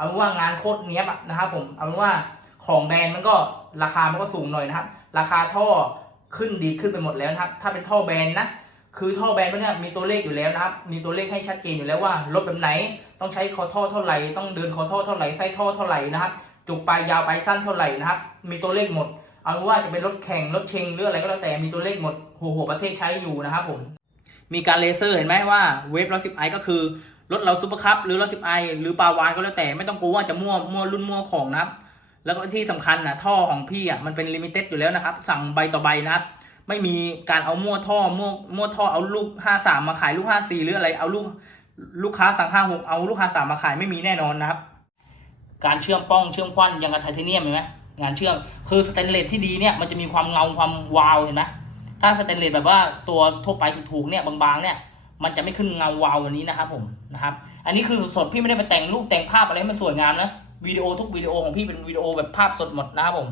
เอาเป็นว่างานโคตรเนี้ยบนะครับผมเอาเป็นว่าของแบรนด์มันก็ราคามันก็สูงหน่อยนะครับ ราคาท่อขึ้นดีขึ้นไปหมดแล้วนะครับ ถ้าเป็นท่อแบรนด์นะคือท่อแบรนด์พวกนี้มีตัวเลขอยู่แล้วนะครับ มีตัวเลขให้ชัดเจนอยู่แล้วว่ารถแบบไหน ต้องใช้คอท่อเท่าไหร่ ต้องเดินคอท่อเท่าไหร่ ไส้ท่อเท่าไหร่นะครับ จุกปลายยาวปลายสั้นเท่าไหร่นะครับ มีตัวเลขหมด เอาเป็นว่าจะเป็นรถแข่งรถเชงหรืออะไรก็แล้วแต่ มีตัวเลขหมด หัวหัวประเทศใช้อยู่นะครับผม มีการเลเซอร์เห็นไหมว่าเวฟร้อยสิบไอก็คือ รถเราซูเปอร์คัพหรือร้อยสิบไอหรือปาวานก็แล้วแต่ไม่ต้องกลัวว่าจะมั่วมั่วรุ่นมั่วของนะครับแล้วก็ที่สำคัญนะท่อของพี่อะมันเป็นลิมิเต็ดอยู่แล้วนะครับ สั่งใบต่อใบนะครับ ไม่มีการเอามั่วท่อมั่วมั่วท่อเอาลูกห้าสามมาขายลูกห้าสี่หรืออะไรเอาลูกลูกค้าสั่งห้าหกเอาลูกห้าสามมาขายไม่มีแน่นอนนะครับ การเชื่อมป้องเชื่อมควันย่างกับไทเทเนียมเห็นไหมงานเชื่อมคือสแตนเลสที่ดีเนี่ยมันจะมีความเงาความวาวเห็นไหมถ้าสแตนเลสแบบว่าตัวทั่วไปถูกๆเนี่ยบางๆเนี่ย มันจะไม่ขึ้นเงาวาวแบบนี้นะครับผมนะครับ อันนี้คือสดๆพี่ไม่ได้ไปแต่งรูปแต่งภาพอะไรให้มันสวยงามนะวิดีโอทุกวิดีโอของพี่เป็นวิดีโอแบบภาพสดหมดนะครับผม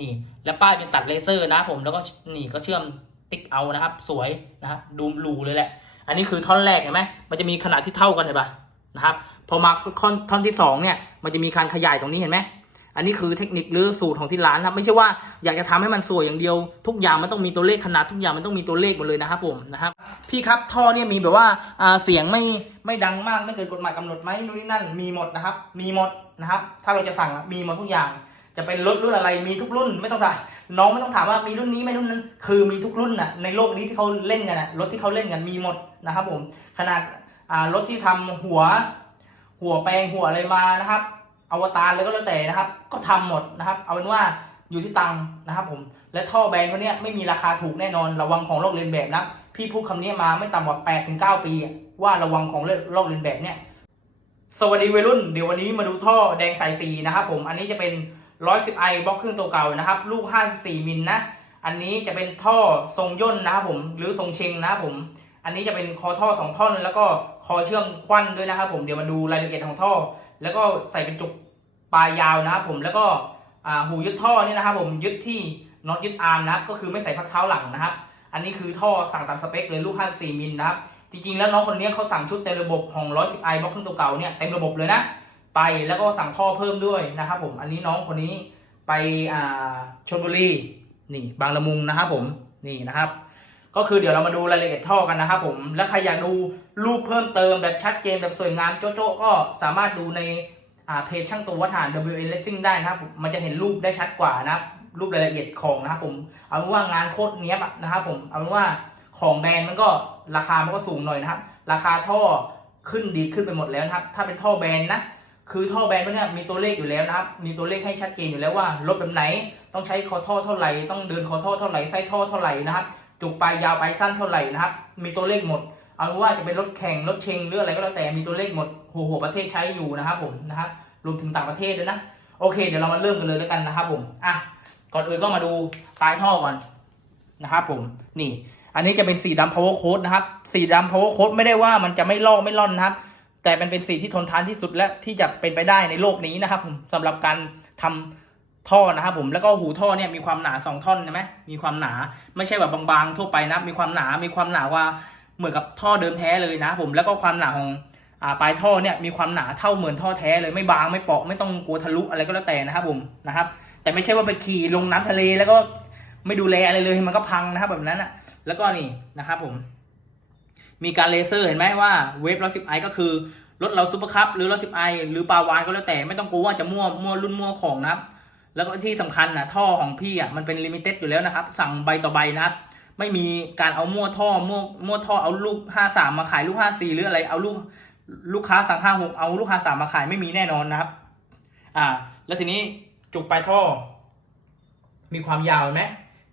นี่ แล้วป้ายเป็นตัดเลเซอร์นะครับผมแล้วก็นี่ก็เชื่อมติ๊กเอานะครับ สวยนะครับดูรูเลยแหละ อันนี้คือท่อนแรกเห็นไหมมันจะมีขนาดที่เท่ากันเห็นปะนะครับ พอมาท่อนท่อนที่สองเนี่ย มันจะมีการขยายตรงนี้เห็นไหม อันนี้คือเทคนิคหรือสูตรของที่ร้านครับไม่ใช่ว่าอยากจะทำให้มันสวยอย่างเดียว ทุกอย่างมันต้องมีตัวเลขขนาดทุกอย่างมันต้องมีตัวเลขหมดเลยนะครับผมนะครับพี่ครับท่อเนี่ยมีแบบว่าเสียงไม่ไม่ดังมากไม่เกินกฎหมายกำหนดไหมนู่นนี่นั่นมีหมดนะครับมีหมดนะครับถ้าเราจะสั่งมีหมดทุกอย่าง จะเป็นรถรุ่นอะไรมีทุกรุ่นไม่ต้องถามน้องไม่ต้องถามว่ามีรุ่นนี้ไม่รุ่นนั้น คือมีทุกรุ่นน่ะในโลกนี้ที่เขาเล่นกันนะรถที่เขาเล่นกันมีหมดนะครับผมขนาดรถที่ทำหัว หัวแปลงหัวอะไรมานะครับ อวตารเลยก็แล้วแต่นะครับ ก็ทำหมดนะครับ เอาเป็นว่าอยู่ที่ตังค์นะครับผม และท่อแบรนด์พวกเนี้ยไม่มีราคาถูกแน่นอนระวังของลอกเลียนแบบนะ พี่พูดคำนี้มาไม่ต่ำกว่า8ถึง9ปี ว่าระวังของลอกเลียนแบบเนี่ย สวัสดีวัยรุ่น เดี๋ยววันนี้มาดูท่อแดงสายสีนะครับผม อันนี้จะเป็น110 i บล็อกเครื่องตัวเก่านะครับ ลูก 54 มิลนะ อันนี้จะเป็นท่อทรงย่นนะครับผม หรือทรงเชงนะครับผม อันนี้จะเป็นคอท่อ 2 ท่อน แล้วก็คอเชื่อมควันด้วยนะครับผม เดี๋ยวมาดูรายละเอียดของท่อ แล้วก็ใส่เป็นจุกปลายยาวนะครับผมแล้วก็หูยึดท่อนี่นะครับ ผมยึดที่น็อตยึดอาร์มนะครับก็คือไม่ใส่พักเท้าหลังนะครับ อันนี้คือท่อสั่งตามสเปคเลยลูก54มิลนะครับจริงๆ แล้วน้องคนนี้เขาสั่งชุดเต็มระบบของ 110i บล็อกเครื่องตัวเก่าเนี่ยเต็มระบบเลยนะไปแล้วก็สั่งท่อเพิ่มด้วยนะครับ ผมอันนี้น้องคนนี้ไปชลบุรีนี่บางละมุงนะครับผมนี่นะครับ ก็คือเดี๋ยวเรามาดูรายละเอียดท่อกันนะครับผมแล้วใครอยากดูรูปเพิ่มเติมแบบชัดเจนแบบสวยงามโจ๊ะๆก็สามารถดูในเพจช่างตัววัดฐาน WN Racing ได้นะครับมันจะเห็นรูปได้ชัดกว่านะครับรูปรายละเอียดของนะครับผมเอาเป็นว่างานโคตรเนี้ยบนะครับผมเอาเป็นว่าของแบรนด์มันก็ราคามันก็สูงหน่อยนะครับ ราคาท่อขึ้นดีขึ้นไปหมดแล้วนะครับ ถ้าเป็นท่อแบรนด์นะคือท่อแบรนด์พวกเนี้ยมีตัวเลขอยู่แล้วนะครับ มีตัวเลขให้ชัดเจนอยู่แล้วว่ารถแบบไหน ต้องใช้คอท่อเท่าไหร่ ต้องเดินคอท่อเท่าไหร่ไส้ท่อเท่าไหร่นะครับ จุกปลายยาวปลายสั้นเท่าไหร่นะครับ มีตัวเลขหมด เอาว่าจะเป็นรถแข่งรถเชงหรืออะไรก็แล้วแต่มีตัวเลขหมดหัวหัวประเทศใช้อยู่นะครับผมนะครับรวมถึงต่างประเทศด้วยนะ โอเค เดี๋ยวเรามาเริ่มกันเลยแล้วกันนะครับผมอะก่อนอื่นก็มาดูปลายท่อก่อนนะครับผมนี่ อันนี้จะเป็นสีดำ power coat นะครับ สีดำ power coat ไม่ได้ว่ามันจะไม่ลอกไม่ล่อนนะครับ แต่มันเป็นสีที่ทนทานที่สุดและที่จะเป็นไปได้ในโลกนี้นะครับผมสำหรับการทำ ท่อนะครับผมแล้วก็หูท่อเนี่ยมีความหนาสองท่อนใช่ไหมมีความหนาไม่ใช่แบบบางๆทั่วไปนะมีความหนามีความหนากว่าเหมือนกับท่อเดิมแท้เลยนะครับผมแล้วก็ความหนาของอปลายท่อเนี่ยมีความหนาเท่าเหมือนท่อแท้เลยไม่บางไม่เปาะไม่ต้องกลัวทะลุอะไรก็แล้วแต่นะครับผมนะครับ แต่ไม่ใช่ว่าไปขี่ลงน้ำทะเลแล้วก็ไม่ดูแลอะไรเลยมันก็พังนะครับแบบนั้นอะแล้วก็นี่นะครับผม มีการเลเซอร์เห็นไหมว่าเวฟร้อยสิบไอก็คือรถเราซูเปอร์คัพหรือร้อยสิบไอหรือปาวานก็แล้วแต่ไม่ต้องกลัวว่าจะมั่วมั่วรุ่นมั่วของนะครับ แล้วก็ที่สำคัญนะท่อของพี่อะมันเป็นลิมิเต็ดอยู่แล้วนะครับ สั่งใบต่อใบนะครับ ไม่มีการเอามั่วท่อมั่วมั่วท่อเอาลูกห้าสามมาขายลูกห้าสี่หรืออะไรเอาลูกลูกค้าสั่งห้าหกเอาลูกห้าสามมาขายไม่มีแน่นอนนะครับ อ่า แล้วทีนี้จุกปลายท่อ มีความยาวไหม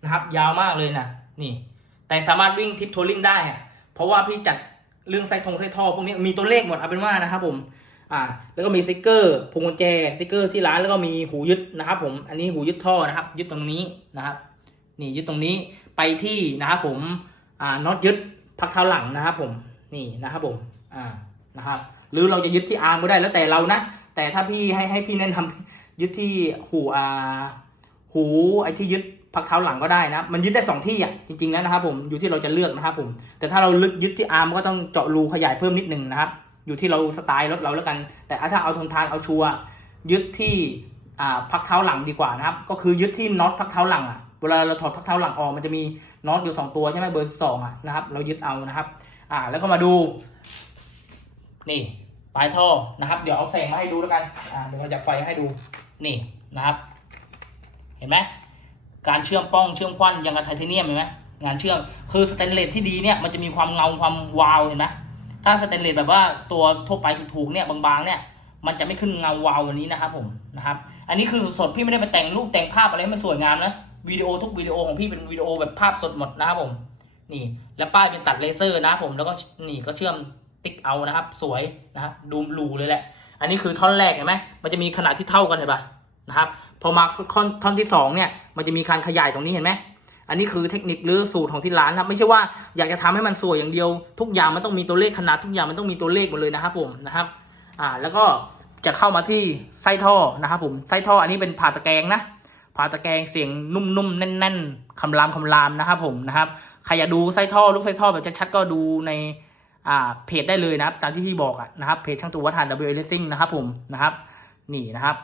นะครับ ยาวมากเลยนะนี่ แต่สามารถวิ่งทิปโทลิงได้อะเพราะว่าพี่จัดเรื่องไส้ทงไส้ท่อพวกนี้มีตัวเลขหมดเอาเป็นว่านะครับผม อ่าแล้วก็มีสติกเกอร์พวงกุญแจสติกเกอร์ที่ร้านแล้วก็มีหูยึดนะครับผมอันนี้หูยึดท่อนะครับยึดตรงนี้นะครับนี่ยึดตรงนี้ไปที่นะครับผมอ่าน็อตยึดพักเท้าหลังนะครับผมนี่นะครับผมอ่านะครับหรือเราจะยึดที่อาร์มก็ได้แล้วแต่เรานะ แต่ถ้าพี่ให้ให้พี่แนะนำยึดที่หูอ่าหูไอ้ที่ยึดพักเท้าหลังก็ได้นะ มันยึดได้สองที่อะจริงๆแล้วนะครับผมอยู่ที่เราจะเลือกนะครับผมแต่ถ้าเราลึกยึดที่อาร์มก็ต้องเจาะรูขยายเพิ่มนิดนึงนะครับ อยู่ที่เราสไตล์รถเราแล้วกัน แต่ถ้าเอาทนทานเอาชัวยึดที่พักเท้าหลังดีกว่านะครับ ก็คือยึดที่น็อตพักเท้าหลังอะเวลาเราถอดพักเท้าหลังออกมันจะมีน็อตอยู่สองตัวใช่ไหมเบอร์สองอะนะครับ เรายึดเอานะครับอ่าแล้วก็มาดู นี่ปลายท่อนะครับ เดี๋ยวเอาแสงมาให้ดูแล้วกันอ่าเดี๋ยวเราจะไฟให้ดูนี่นะครับ เห็นไหมการเชื่อมป้องเชื่อมควันยังกับไทเทเนียมเห็นไหมงานเชื่อมคือสแตนเลสที่ดีเนี่ยมันจะมีความเงาความวาวเห็นไหม ถ้าสแตนเลสแบบว่าตัวทั่วไปถูกๆเนี่ยบางๆเนี่ยมันจะไม่ขึ้นเงาวาววันนี้นะครับผมนะครับ อันนี้คือสดๆพี่ไม่ได้ไปแต่งรูปแต่งภาพอะไรให้มันสวยงามนะวิดีโอทุกวิดีโอของพี่เป็นวิดีโอแบบภาพสดหมดนะครับผม นี่ แล้วป้ายเป็นตัดเลเซอร์นะผมแล้วก็นี่ก็เชื่อมติ๊กเอานะครับ สวยนะครับดูรูเลยแหละ อันนี้คือท่อนแรกเห็นไหมมันจะมีขนาดที่เท่ากันเห็นปะนะครับพอมาท่อนท่อนที่สองเนี่ยมันจะมีการขยายตรงนี้เห็นไหม อันนี้คือเทคนิคหรือสูตรของที่ร้านครับไม่ใช่ว่าอยากจะทำให้มันสวยอย่างเดียว ทุกอย่างมันต้องมีตัวเลขขนาดทุกอย่างมันต้องมีตัวเลขหมดเลยนะครับผมนะครับอ่าแล้วก็จะเข้ามาที่ไส้ท่อนะครับผมไส้ท่ออันนี้เป็นผ่าตะแกรงนะผ่าตะแกรงเสียงนุ่มๆแน่น ๆคำรามคำรามนะครับผมนะครับใครอยากดูไส้ท่อลูกไส้ท่อแบบชัดๆก็ดูในอ่าเพจได้เลยนะครับ ตามที่พี่บอกอะนะครับเพจช่างตัววัฒน W Racing นะครับผมนะครับ นี่นะครับ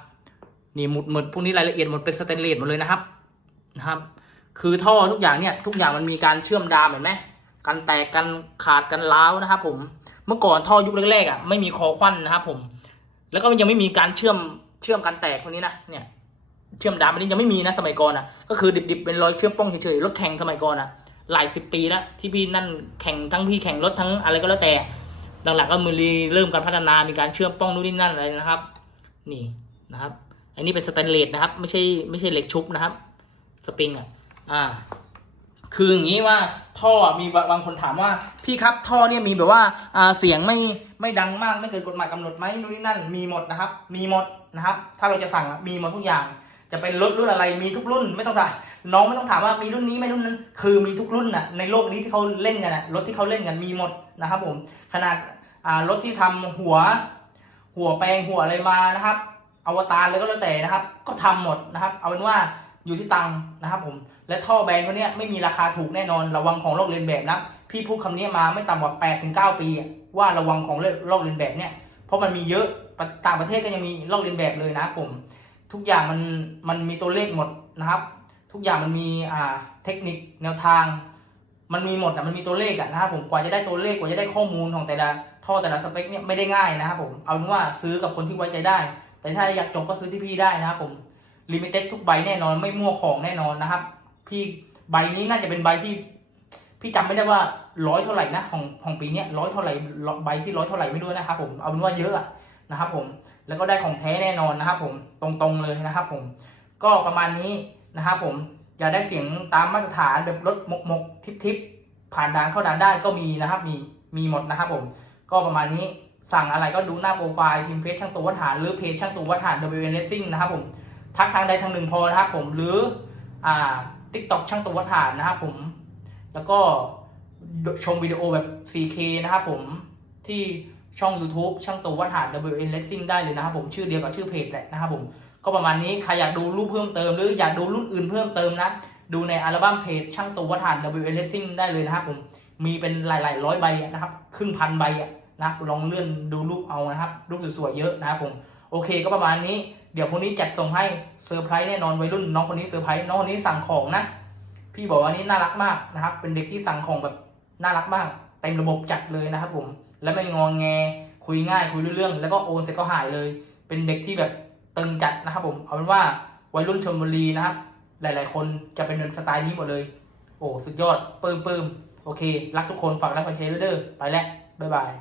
นี่หมุดหมดพวกนี้รายละเอียดหมดเป็นสแตนเลสหมดเลยนะครับนะครับ คือท่อทุกอย่างเนี่ยทุกอย่างมันมีการเชื่อมดามเห็นไหมกันแตกกันขาดกันร้าวนะครับผมเมื่อก่อนท่อยุคแรกๆอะไม่มีคอควันนะครับผมแล้วก็ยังไม่มีการเชื่อมเชื่อมกันแตกพวกนี้นะเนี่ยเชื่อมดามอันนี้ยังไม่มีนะสมัยก่อนอะก็คือดิบๆเป็นรอยเชื่อมป้องเฉยๆรถแข่งสมัยก่อนอะหลายสิบปีแล้วที่พี่นั่นแข่งทั้งพี่แข่งรถทั้งอะไรก็แล้วแต่หลังๆก็มือรีเริ่มการพัฒนามีการเชื่อมป้องนู่นนี่นั่นอะไรนะครับ นี่นะครับ อันนี้เป็นสแตนเลสนะครับ ไม่ใช่ไม่ใช่เหล็กชุบนะครับ สปริงอะ อ่า คืออย่างนี้ว่าท่อมีบางคนถามว่า พี่ครับท่อเนี่ยมีแบบว่าอ่าเสียงไม่ไม่ดังมากไม่เกินกฎหมายกำหนดไหมนู่นนี่นั่นมีหมดนะครับ มีหมดนะครับ ถ้าเราจะสั่งมีหมดทุกอย่าง จะเป็นรถรุ่นอะไรมีทุกรุ่นไม่ต้องถามน้องไม่ต้องถามว่ามีรุ่นนี้ไม่รุ่นนั้น คือมีทุกรุ่นน่ะในโลกนี้ที่เขาเล่นกันนะรถที่เขาเล่นกันมีหมดนะครับ ผมขนาดอ่ารถที่ทำหัว หัวแปลงหัวอะไรมานะครับอวตารเลยก็แล้วแต่นะครับ ก็ทำหมดนะครับ เอาเป็นว่า อยู่ที่ตังค์นะครับผม และท่อแบรนด์พวเนี้ยไม่มีราคาถูกแน่นอนระวังของลอกเลียนแบบนะ พี่พูดคำนี้มาไม่ต่ำกว่า8ปถึงเปี ว่าระวังของลอกเลียนแบบเนี่ยเพราะมันมีเยอะต่างประเทศก็ยังมีลอกเลียนแบบเลยนะผม ทุกอย่างมันมันมีตัวเลขหมดนะครับ ทุกอย่างมันมีอ่าเทคนิคแนวทาง มันมีหมดอะมันมีตัวเลขอะนะครับผมกว่าจะได้ตัวเลขกว่าจะได้ข้อมูลของแต่ละท่อแต่ละสเปคเนี่ยไม่ได้ง่ายนะครับผมเอาเป็นว่าซื้อกับคนที่ไว้ใจได้ แต่ถ้าอยากจบก็ซื้อที่พี่ได้นะครับผม ลิมิเต็ดทุกใบแน่นอน ไม่มั่วของแน่นอนนะครับ พี่ใบนี้น่าจะเป็นใบที่พี่จำไม่ได้ว่าร้อยเท่าไหร่นะของของปีนี้ร้อยเท่าไหร่ใบที่ร้อยเท่าไหร่ไม่รู้นะครับผมเอาเป็นว่าเยอะนะครับผมแล้วก็ได้ของแท้แน่นอนนะครับผมตรงๆเลยนะครับผมก็ประมาณนี้นะครับผมอยากได้เสียงตามมาตรฐานแบบรถมกมกทิปทิปผ่านด่านเข้าด่านได้ก็มีนะครับ มีมีหมดนะครับผมก็ประมาณนี้สั่งอะไรก็ดูหน้าโปรไฟล์พิมพ์เฟซช่างตัววัฏฐานหรือเพจช่างตัววัฏฐาน W N Racing นะครับผม ทักทางใดทางหนึ่งพอนะครับผมหรืออ่า TikTok ช่างตัววัฏฐานนะครับผม แล้วก็ชมวิดีโอแบบ 4K นะครับผมที่ช่อง YouTube ช่างตัววัฏฐาน WN Racing ได้เลยนะครับผมชื่อเดียวกับชื่อเพจแหละนะครับผมก็ประมาณนี้ใครอยากดูรูปเพิ่มเติม หรืออยากดูรุ่นอื่นเพิ่มเติมนะ ดูในอัลบั้มเพจช่างตัววัฏฐาน WN Racing ได้เลยนะครับผมมีเป็นหลาย ๆ ร้อยใบนะครับ ครึ่งพันใบอะนะลองเลื่อนดูรูปเอานะครับ รูปสวยๆเยอะนะครับผม โอเคก็ประมาณนี้ เดี๋ยวพรุ่งนี้จัดส่งให้เซอร์ไพรส์แน่นอนวัยรุ่นน้องคนนี้เซอร์ไพรส์น้องคนนี้สั่งของนะ พี่บอกว่านี่น่ารักมากนะครับ เป็นเด็กที่สั่งของแบบน่ารักมากเต็มระบบจัดเลยนะครับผม และไม่งองแงคุยง่ายคุยรู้เรื่อง แล้วก็โอนเสร็จก็หายเลย เป็นเด็กที่แบบตึงจัดนะครับผมเอาเป็นว่าวัยรุ่นชนบุรีนะครับ หลาย ๆ คนจะเป็นสไตล์นี้หมดเลย โอ้สุดยอดปื้มปื้มโอเค รักทุกคนฝากไลค์กดแชร์ด้วยเด้อไปแล้วบ๊ายบาย